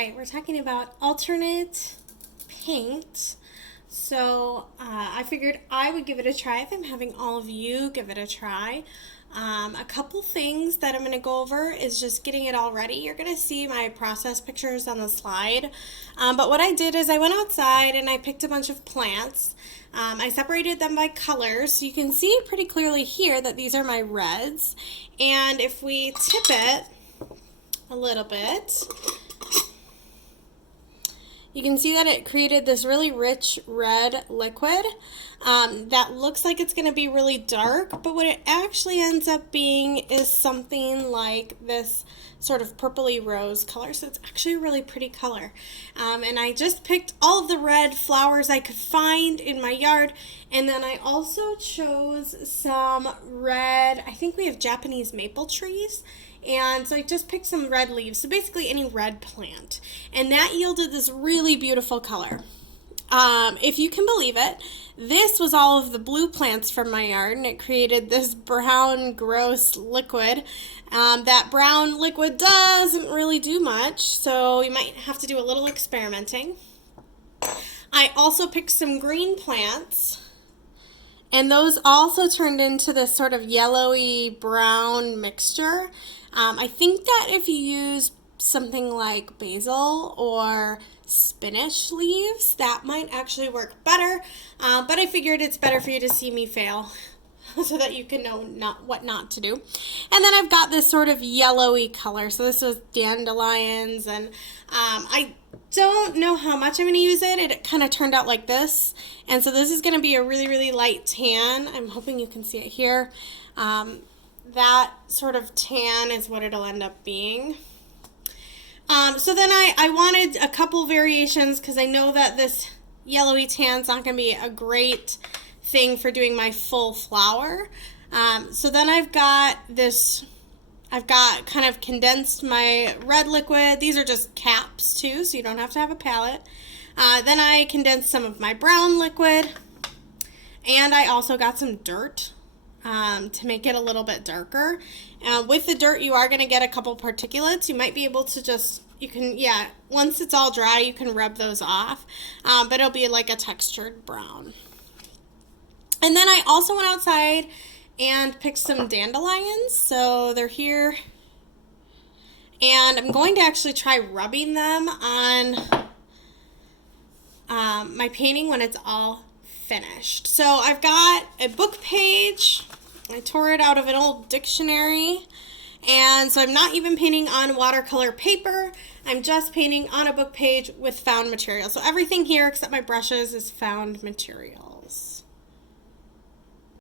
right, we're talking about alternate paint. So I figured I would give it a try if I'm having all of you give it a try. A couple things that I'm going to go over is just getting it all ready. You're going to see my process pictures on the slide. But what I did is I went outside and I picked a bunch of plants. I separated them by colors, so you can see pretty clearly here that these are my reds. And if we tip it a little bit, you can see that it created this really rich red liquid that looks like it's going to be really dark, but what it actually ends up being is something like this sort of purpley rose color, so it's actually a really pretty color. And I just picked all of the red flowers I could find in my yard, and then I also chose some red, I think we have Japanese maple trees, and so I just picked some red leaves, so basically any red plant. And that yielded this really beautiful color. If you can believe it, this was all of the blue plants from my yard, and it created this brown, gross liquid. That brown liquid doesn't really do much, so you might have to do a little experimenting. I also picked some green plants, and those also turned into this sort of yellowy brown mixture. I think that if you use something like basil or spinach leaves, that might actually work better, but I figured it's better for you to see me fail so that you can know what not to do. And then I've got this sort of yellowy color, so this was dandelions, and I don't know how much I'm going to use it. It kind of turned out like this, and so this is going to be a really, really light tan. I'm hoping you can see it here. That sort of tan is what it'll end up being. So then I wanted a couple variations because I know that this yellowy tan is not going to be a great thing for doing my full flower. So then I've got kind of condensed my red liquid. These are just caps too, so you don't have to have a palette. Then I condensed some of my brown liquid, and I also got some dirt to make it a little bit darker. With the dirt, you are going to get a couple particulates. You might be able to once it's all dry, you can rub those off, but it'll be like a textured brown. And then I also went outside and picked some dandelions, so they're here, and I'm going to actually try rubbing them on my painting when it's all finished. So I've got a book page. I tore it out of an old dictionary, and so I'm not even painting on watercolor paper. I'm just painting on a book page with found material. So everything here except my brushes is found materials.